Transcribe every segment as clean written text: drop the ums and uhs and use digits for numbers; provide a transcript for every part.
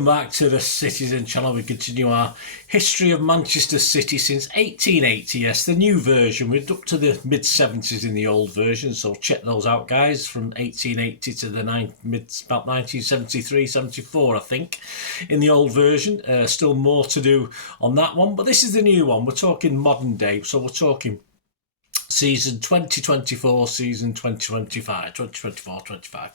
Welcome back to the Citizen channel. We continue our history of Manchester City since 1880. Yes, the new version. We're up to the mid-70s in the old version, so check those out, guys, from 1880 to the about 1973, 74, I think, in the old version. Still more to do on that one, but this is the new one. We're talking modern day, so we're talking season 2024, season 2025, 2024-25.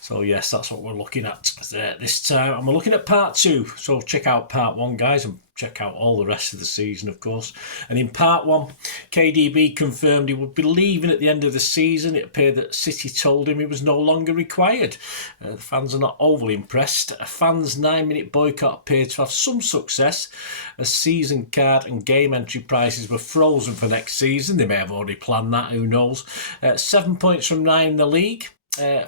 So yes, that's what we're looking at this time, and we're looking at part 2. So check out part 1, guys, and check out all the rest of the season, of course. And in part 1, KDB confirmed he would be leaving at the end of the season. It appeared that City told him he was no longer required. The fans are not overly impressed. A fans' 9-minute boycott appeared to have some success, as season card and game entry prices were frozen for next season. They may have already planned that, who knows. 7 points from 9 in the league.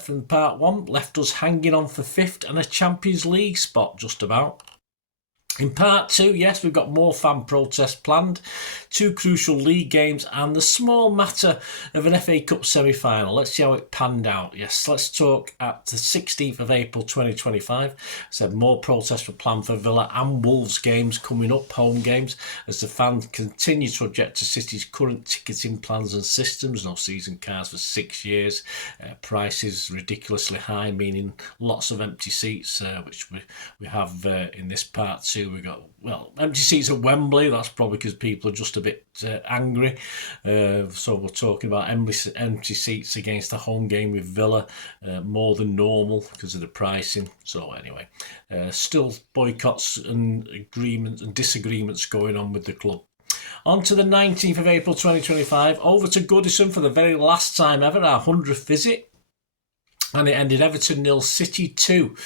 From part 1 left us hanging on for 5th and a Champions League spot just about. In part 2, yes, we've got more fan protests planned, 2 crucial league games and the small matter of an FA Cup semi-final. Let's see how it panned out. Yes, let's talk at the 16th of April 2025. Said more protests were planned for Villa and Wolves games coming up, home games, as the fans continue to object to City's current ticketing plans and systems. No season cards for 6 years. Prices ridiculously high, meaning lots of empty seats, which we have in this part 2. We got, well, empty seats at Wembley. That's probably because people are just a bit angry. So we're talking about empty seats against the home game with Villa, more than normal because of the pricing. So anyway, still boycotts and agreements and disagreements going on with the club. On to the 19th of April 2025, over to Goodison for the very last time ever, our 100th visit. And it ended Everton 0, City 2,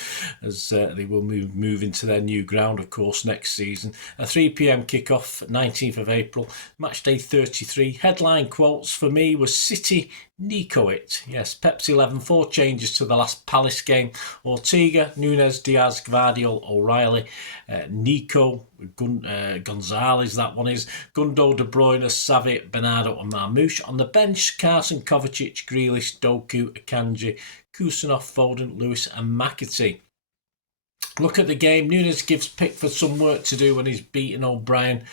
as they will move into their new ground, of course, next season. A 3 p.m. kickoff, 19th of April, match day 33. Headline quotes for me was City Nico it. Yes, Pep's 11, 4 changes to the last Palace game. Ortega, Nunes, Diaz, Gvardiol, O'Reilly, Nico, Gonzalez, that one is, Gundo, De Bruyne, Savic, Bernardo and Marmoush. On the bench, Carson, Kovacic, Grealish, Doku, Akanji, Kusanov, Foden, Lewis and McAtee. Look at the game. Nunes gives Pickford some work to do when he's beaten O'Brien.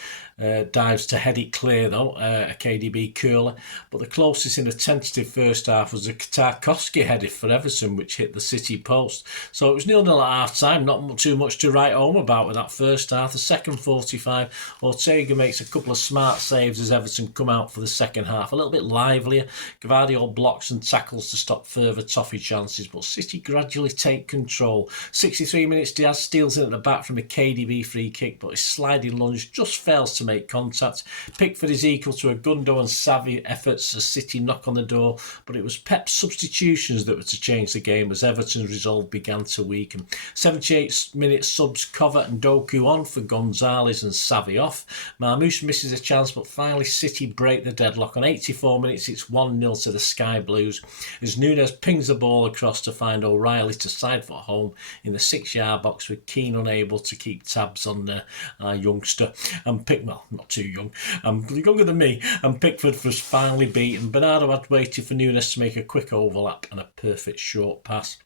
Dives to head it clear, though, a KDB curler. But the closest in a tentative first half was a Tarkowski header for Everton, which hit the City post. So it was 0-0 at half-time. Not too much to write home about with that first half. The second 45, Ortega makes a couple of smart saves as Everton come out for the second half. A little bit livelier. Gvardiol blocks and tackles to stop further toffee chances, but City gradually take control. 63 minutes, Diaz steals in at the back from a KDB free kick, but his sliding lunge just fails to make contact. Pickford is equal to a Gundo and Savvy efforts as City knock on the door, but it was Pep's substitutions that were to change the game as Everton's resolve began to weaken. 78-minute subs, Cover and Doku on for Gonzalez and Savvy off. Marmoush misses a chance, but finally City break the deadlock. On 84 minutes, it's 1-0 to the Sky Blues as Nunes pings the ball across to find O'Reilly to side foot home in the 6-yard box, with Keane unable to keep tabs on our youngster. And not too young, younger than me, and Pickford was finally beaten. Bernardo had waited for Nunes to make a quick overlap and a perfect short pass.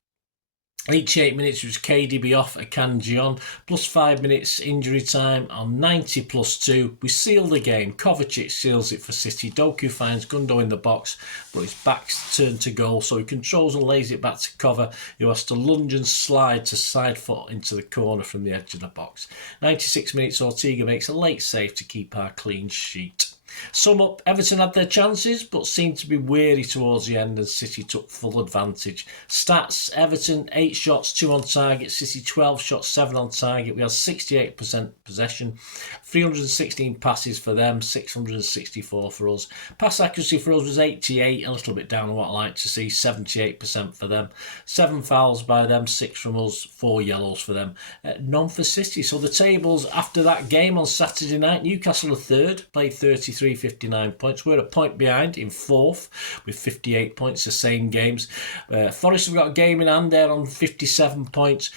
88 minutes was KDB off, Akanji on, plus 5 minutes injury time. On 90 plus 2, we seal the game. Kovacic seals it for City. Doku finds Gundo in the box, but his back's turned to goal, so he controls and lays it back to Cover, who has to lunge and slide to side foot into the corner from the edge of the box. 96 minutes, Ortega makes a late save to keep our clean sheet. Sum up, Everton had their chances but seemed to be weary towards the end and City took full advantage. Stats, Everton 8 shots, 2 on target, City 12 shots, 7 on target. We had 68% possession, 316 passes for them, 664 for us. Pass accuracy for us was 88, a little bit down on what I like to see, 78% for them. 7 fouls by them, 6 from us, 4 yellows for them, none for City. So the tables after that game on Saturday night, Newcastle are third, played 33, 59 points. We're a point behind in 4th with 58 points, the same games. Forest have got a game in hand there on 57 points.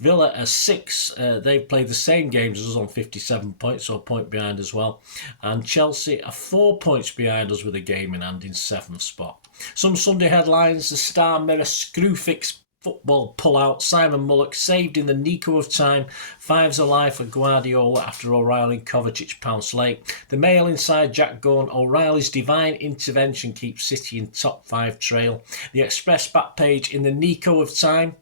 Villa are 6. They've played the same games as us on 57 points, so a point behind as well. And Chelsea are 4 points behind us with a game in hand in 7th spot. Some Sunday headlines: the Star Mirror Screwfix football pull-out. Simon Mullock saved in the nico of time. Fives alive for Guardiola after O'Reilly and Kovacic pounced late. The Mail inside Jack Gorn. O'Reilly's divine intervention keeps City in top 5 trail. The Express back page in the nico of time.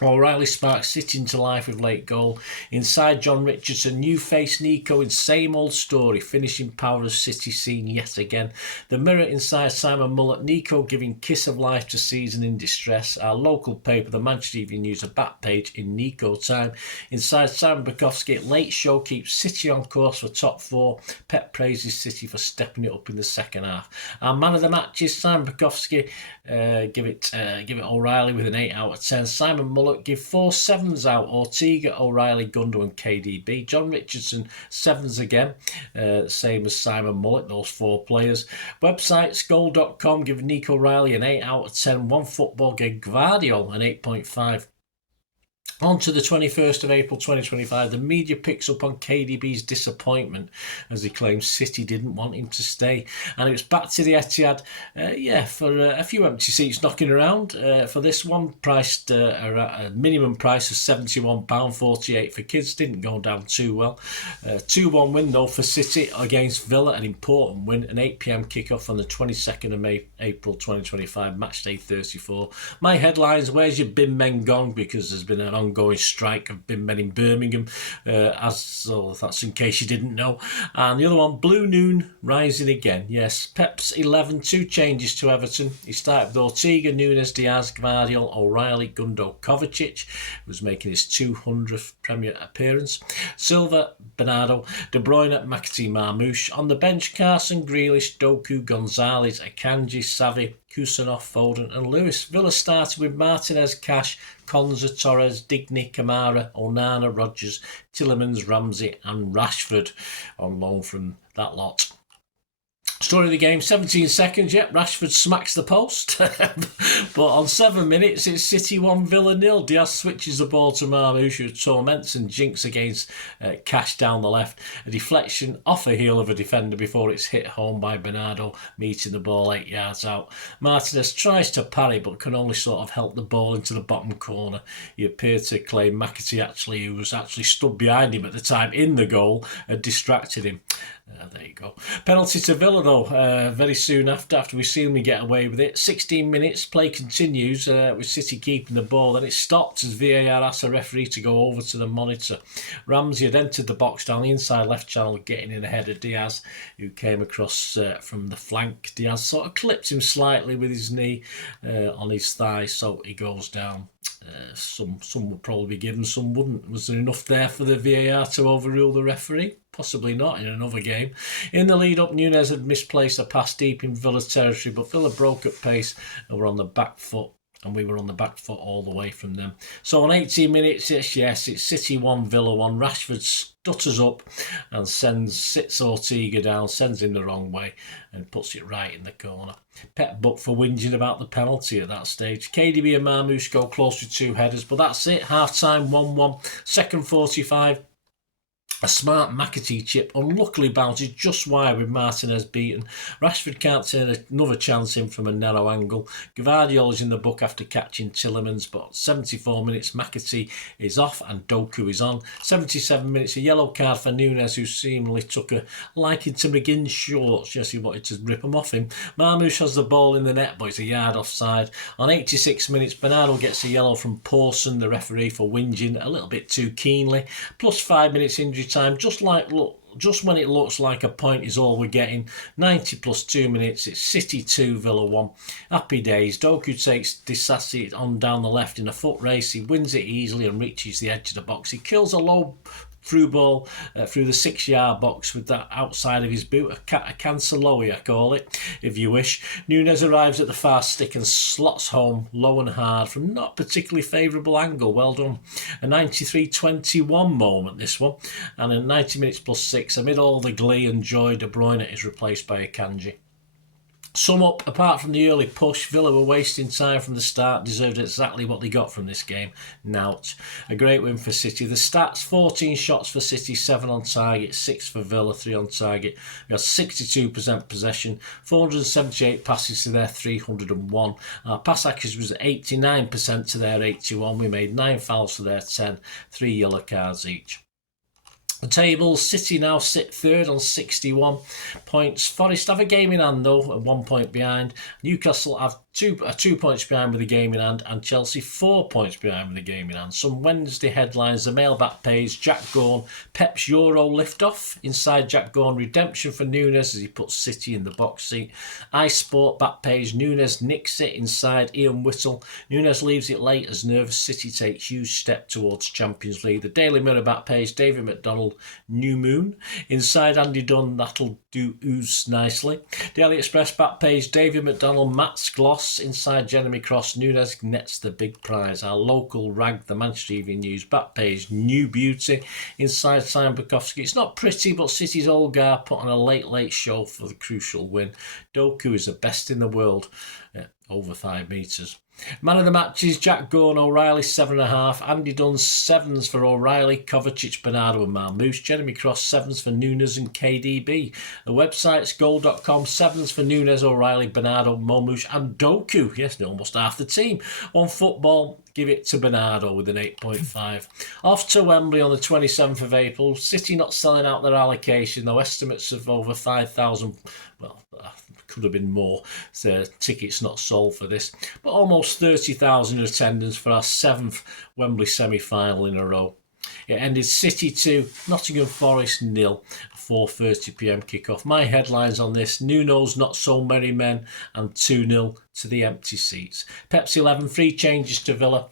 O'Reilly sparks City into life with late goal. Inside John Richardson, new face Nico in same old story, finishing power of City seen yet again. The Mirror inside Simon Mullock, Nico giving kiss of life to season in distress. Our local paper, the Manchester Evening News, a back page in Nico time. Inside Simon Bukowski, late show keeps City on course for top 4. Pep praises City for stepping it up in the second half. Our man of the match is Simon Bukowski. Give it O'Reilly with an 8 out of 10. Simon Mullock give 4 7s out. Ortega, O'Reilly, Gundo and KDB. John Richardson 7s again, same as Simon Mullock, those 4 players. Websites goal.com give Nico O'Reilly an 8 out of 10. One Football gave Gvardiol an 8.5. On to the 21st of April 2025, the media picks up on KDB's disappointment as he claims City didn't want him to stay. And it was back to the Etihad, for a few empty seats knocking around. For this one, priced a minimum price of £71.48 for kids. Didn't go down too well. 2-1 win though for City against Villa, an important win. An 8 p.m. kickoff on the 22nd of April 2025, match day 34. My headlines, where's your bin men gone? Because there's been an ongoing strike of bin men in Birmingham, that's in case you didn't know. And the other one, Blue Noon rising again. Yes, Pep's 11, 2 changes to Everton. He started with Ortega, Nunes, Diaz, Gvardiol, O'Reilly, Gundo, Kovacic, was making his 200th Premier appearance. Silva, Bernardo, De Bruyne, McAtee, Marmoush. On the bench, Carson, Grealish, Doku, Gonzalez, Akanji, Savi, Kusanov, Foden and Lewis. Villa started with Martinez, Cash, Konza, Torres, Digny, Kamara, Onana, Rodgers, Tillemans, Ramsey and Rashford on loan from that lot. Story of the game, 17 seconds, yep, Rashford smacks the post. But on 7 minutes, it's City 1, Villa 0. Diaz switches the ball to Marmoush, who torments and jinks against Cash down the left. A deflection off the heel of a defender before it's hit home by Bernardo, meeting the ball 8 yards out. Martinez tries to parry, but can only sort of help the ball into the bottom corner. He appeared to claim McAtee, who was actually stood behind him at the time in the goal, had distracted him. There you go. Penalty to Villa though, very soon after we seen him get away with it. 16 minutes, play continues with City keeping the ball. Then it stopped as VAR asked the referee to go over to the monitor. Ramsey had entered the box down the inside left channel, getting in ahead of Diaz, who came across from the flank. Diaz sort of clipped him slightly with his knee on his thigh, so he goes down. Some would probably be given, some wouldn't. Was there enough there for the VAR to overrule the referee? Possibly not in another game. In the lead up, Nunes had misplaced a pass deep in Villa's territory, but Villa broke at pace and were on the back foot. And we were on the back foot all the way from them. So on 18 minutes, it's City 1, Villa 1. Rashford stutters up and sits Ortega down, sends him the wrong way and puts it right in the corner. Pep booked for whinging about the penalty at that stage. KDB and Marmoush go close with 2 headers, but that's it. Half time 1-1. Second 45. A smart McAtee chip unluckily bounces just wide with Martinez beaten. Rashford can't turn another chance in from a narrow angle. Gvardiol is in the book after catching Tillemans, but 74 minutes McAtee is off and Doku is on. 77 minutes, a yellow card for Nunes, who seemingly took a liking to McGinn's shorts. Yes, he wanted to rip them off him. Marmoush has the ball in the net, but it's a yard offside. On 86 minutes, Bernardo gets a yellow from Pawson, the referee, for whinging a little bit too keenly. Plus 5 minutes injury time, just when it looks like a point is all we're getting. 90 plus 2 minutes, it's City 2, Villa 1. Happy days. Doku takes Disasi on down the left in a foot race. He wins it easily and reaches the edge of the box. He kills a low through ball through the 6-yard box with that outside of his boot, a Canceloe, I call it, if you wish. Nunes arrives at the far stick and slots home low and hard from not particularly favourable angle. Well done. A 93-21 moment, this one. And in 90 minutes plus 6, amid all the glee and joy, De Bruyne is replaced by Akanji. Sum up, apart from the early push, Villa were wasting time from the start, deserved exactly what they got from this game. Nouch. A great win for City. The stats, 14 shots for City, 7 on target, 6 for Villa, 3 on target. We had 62% possession, 478 passes to their 301. Our pass accuracy was 89% to their 81. We made 9 fouls to their 10, 3 yellow cards each. The table, City now sit third on 61 points. Forest have a game in hand though, at 1 point behind. Newcastle have 2 points behind with a game in hand, and Chelsea 4 points behind with a game in hand. Some Wednesday headlines, the Mail back page, Jack Gorn, Pep's Euro liftoff. Inside Jack Gorn, redemption for Nunes as he puts City in the box seat. iSport back page, Nunes nicks it. Inside Ian Whittle, Nunes leaves it late as nervous City takes huge step towards Champions League. The Daily Mirror back page, David McDonald, new moon. Inside Andy Dunn, that'll do ooze nicely. Daily Express back page, David McDonald, Matt's gloss. Inside Jeremy Cross, Nunes nets the big prize. Our local rag, the Manchester Evening News back page, new beauty. Inside Simon Bukowski, it's not pretty, but City's Olgar put on a late show for the crucial win. Doku is the best in the world, over 5 metres. Man of the matches, Jack Gorn, O'Reilly 7.5, Andy Dunn 7s for O'Reilly, Kovacic, Bernardo and Marmoush, Jeremy Cross 7s for Nunes and KDB. The website's goal.com, 7s for Nunes, O'Reilly, Bernardo, Marmoush and Doku. Yes, almost half the team. On football, give it to Bernardo with an 8.5. Off to Wembley on the 27th of April. City not selling out their allocation, though estimates of over 5,000, well, could have been more, so tickets not sold for this, but almost 30,000 attendance for our 7th Wembley semi-final in a row. It ended City 2, Nottingham Forest 0, 4:30pm kickoff. My headlines on this: Nuno's not so merry men and 2-0 to the empty seats. Pep's 11, 3 changes to Villa.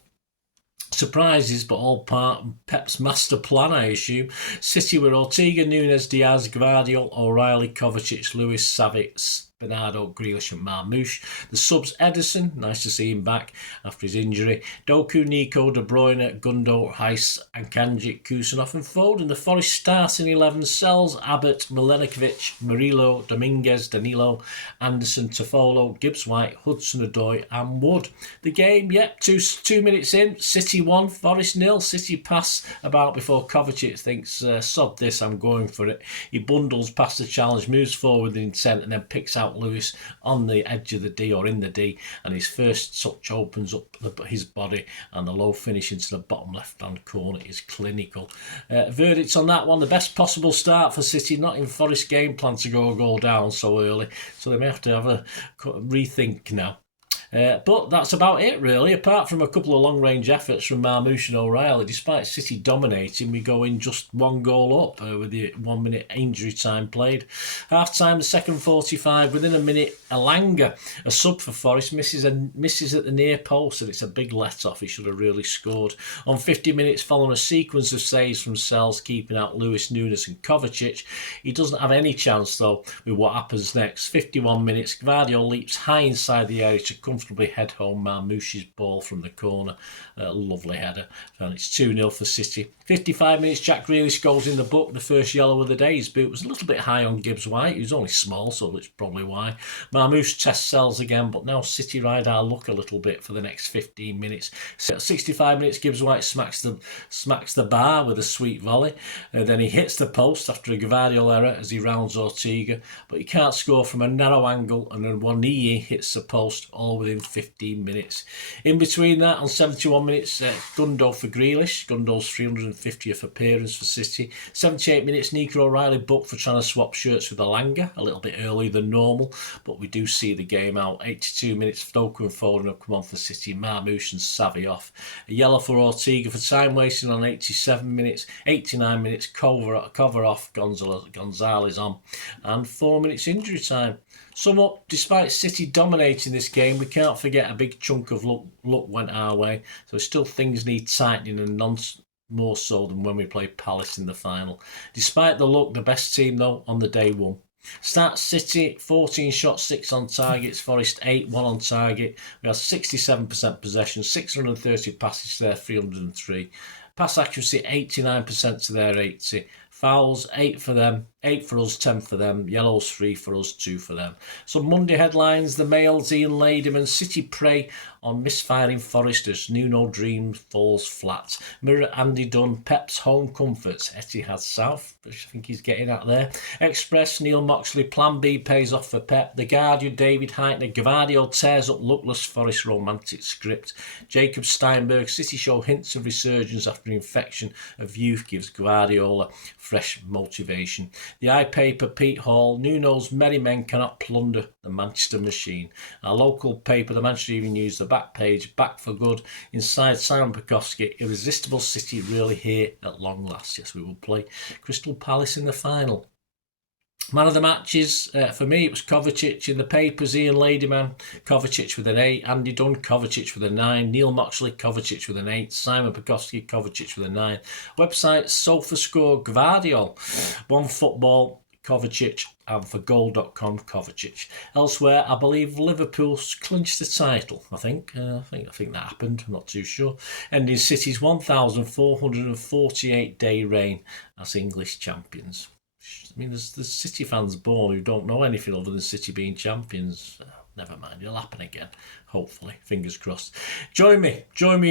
Surprises, but all part of Pep's master plan, I assume. City were Ortega, Nunes, Diaz, Gvardiol, O'Reilly, Kovacic, Lewis, Savic, Bernardo, Grealish and Marmoush. The subs, Ederson, nice to see him back after his injury. Doku, Nico, De Bruyne, Gundo, Heiss, Akanjic, Kusanov and Foden. The Forest starting 11, Sells, Abbott, Milenkovic, Murillo, Dominguez, Danilo, Anderson, Toffolo, Gibbs-White, Hudson-Odoi and Wood. The game, two minutes in, City 1, Forest 0. City pass about before Kovacic thinks, sod this, I'm going for it. He bundles past the challenge, moves forward with intent and then picks out Lewis on the edge of the D or in the D, and his first touch opens up his body, and the low finish into the bottom left hand corner is clinical. Verdicts on that one: the best possible start for City, not in Forest game plan to go down so early, so they may have to have a rethink now. But that's about it really, apart from a couple of long-range efforts from Marmoush and O'Reilly. Despite City dominating, we go in just 1 goal up with the 1 minute injury time played. Half-time, the second 45, within a minute, Elanga, a sub for Forest, misses at the near post, and it's a big let-off. He should have really scored. On 50 minutes, following a sequence of saves from Sells, keeping out Lewis, Nunes and Kovacic, he doesn't have any chance though with what happens next. 51 minutes, Gvardiol leaps high inside the area to comfortably head home Marmoush's ball from the corner. Lovely header, and it's 2-0 for City. 55 minutes, Jack Grealish goes in the book, the first yellow of the day. His boot was a little bit high on Gibbs-White. He was only small, so that's probably why. Marmoush tests Sells again, but now City ride our luck a little bit for the next 15 minutes. 65 minutes, Gibbs-White smacks the bar with a sweet volley. Then he hits the post after a Gvardiol error as he rounds Ortega, but he can't score from a narrow angle, and then Waniyi hits the post, all within 15 minutes. In between that, on 71 minutes, Gundo for Grealish. Gundo's 350th appearance for City. 78 minutes, Nico O'Reilly booked for trying to swap shirts with Elanga, a little bit earlier than normal, but we do see the game out. 82 minutes, Doku and Foden have come on for City. Marmoush and Savvy off. A yellow for Ortega for time wasting on 87 minutes. 89 minutes, cover off, Gonzalez on, and 4 minutes injury time. Sum up, despite City dominating this game, we can't forget a big chunk of luck went our way, so still things need tightening, and none more so than when we played Palace in the final. Despite the luck, the best team though on the day won. Start City, 14 shots, 6 on targets. Forest 8, 1 on target. We had 67% possession, 630 passes to their 303. Pass accuracy 89% to their 80. Fouls 8 for them, 8 for us, 10 for them. Yellows 3 for us, 2 for them. So Monday headlines: the Mail's Ian Ladyman, City prey on misfiring Foresters. Nuno dream falls flat. Mirror Andy Dunn, Pep's home comforts. Etihad South, which I think he's getting at there. Express, Neil Moxley, Plan B pays off for Pep. The Guardian, David Heitner, Gvardiol tears up luckless Forest romantic script. Jacob Steinberg, City show hints of resurgence after infection of youth gives Guardiola fresh motivation. The iPaper, Pete Hall, Nuno's merry men cannot plunder the Manchester machine. Our local paper, the Manchester Evening News, the back page, back for good. Inside, Simon Pekowski, irresistible City really here at long last. Yes, we will play Crystal Palace in the final. Man of the matches, for me, it was Kovacic. In the papers, Ian Ladyman, Kovacic with an 8. Andy Dunn, Kovacic with a 9. Neil Moxley, Kovacic with an 8. Simon Pekowski, Kovacic with a 9. Website, SofaScore, Gvardiol. OneFootball, Kovacic, and for goal.com, Kovacic. Elsewhere, I believe Liverpool clinched the title. I think that happened. I'm not too sure. Ending City's 1,448-day reign as English champions. I mean, there's City fans born who don't know anything other than City being champions. Never mind, it'll happen again. Hopefully, fingers crossed. Join me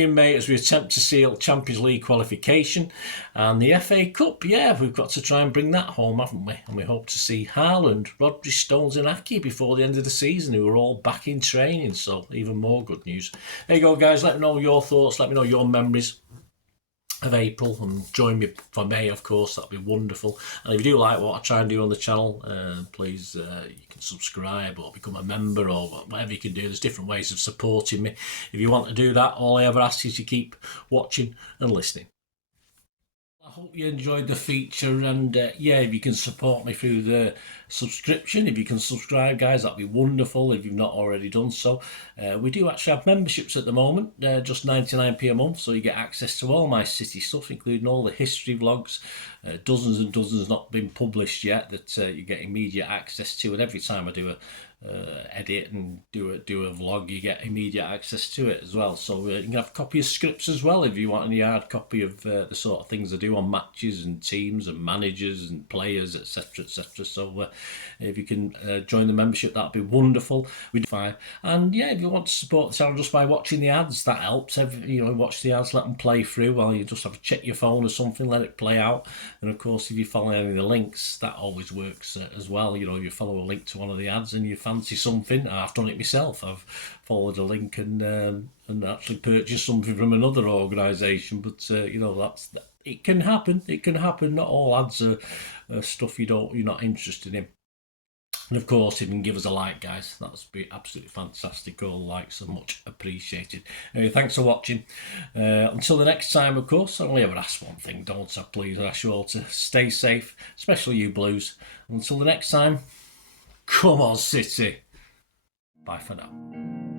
in May as we attempt to seal Champions League qualification and the FA Cup. Yeah, we've got to try and bring that home, haven't we? And we hope to see Haaland, Rodri, Stones and Ake before the end of the season, who are all back in training. So even more good news. There you go, guys. Let me know your thoughts. Let me know your memories of April, and join me for May, of course. That'd be wonderful. And if you do like what I try and do on the channel, please you can subscribe or become a member or whatever you can do. There's different ways of supporting me. If you want to do that, all I ever ask is you keep watching and listening. I hope you enjoyed the feature, and yeah, if you can support me through the subscription, if you can subscribe, guys, that'd be wonderful if you've not already done so. We do actually have memberships at the moment, just 99p a month, so you get access to all my City stuff, including all the history vlogs, dozens and dozens not been published yet that you get immediate access to, and every time I do a edit and do a vlog, you get immediate access to it as well. So you can have a copy of scripts as well if you want any hard copy of the sort of things I do on matches and teams and managers and players, etc., etc. So if you can join the membership, that'd be wonderful. We do fine. And yeah, if you want to support the channel just by watching the ads, that helps. Watch the ads, let them play through while you just have to check your phone or something, let it play out. And of course, if you follow any of the links, that always works as well. You you follow a link to one of the ads and you fancy something. I've done it myself. I've followed a link and actually purchased something from another organisation. But it can happen. It can happen. Not all ads are stuff you're not interested in. And of course, if you can give us a like, guys, that would be absolutely fantastic. All likes are much appreciated. Anyway, thanks for watching. Until the next time, of course, I only ever ask one thing, don't I? Please, I ask you all to stay safe, especially you Blues. Until the next time, come on, City. Bye for now.